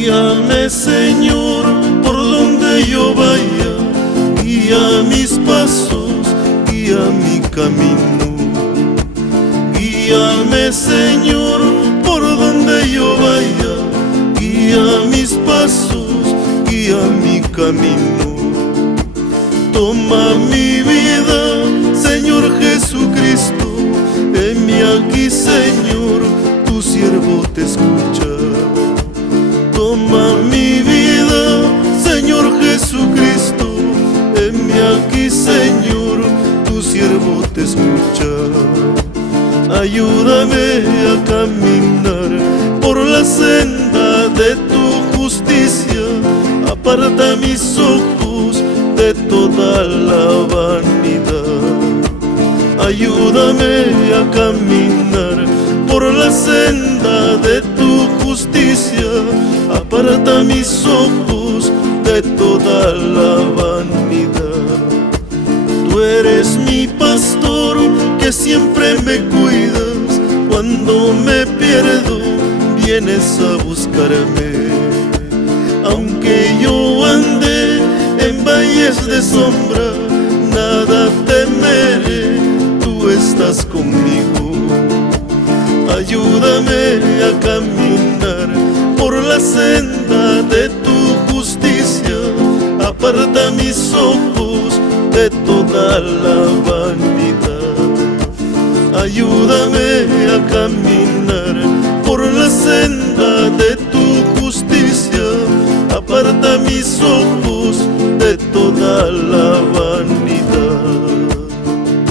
Guíame, Señor, por donde yo vaya, guía mis pasos, guía mi camino. Guíame, Señor, por donde yo vaya, guía mis pasos, guía mi camino. Toma mi vida, Señor Jesucristo, heme aquí, Señor, tu siervo te escucha. Toma mi vida, Señor Jesucristo, heme aquí, Señor, tu siervo te escucha. Ayúdame a caminar por la senda de tu justicia, aparta mis ojos de toda la vanidad. Ayúdame a caminar por la senda de tu justicia, aparta mis ojos de toda la vanidad. Tú eres mi pastor que siempre me cuidas, cuando me pierdo vienes a buscarme. Aunque yo ande en valles de sombra, nada temeré, tú estás conmigo. Ayúdame a caminar por la senda de tu justicia, aparta mis ojos de toda la vanidad. Ayúdame a caminar por la senda de tu justicia, aparta mis ojos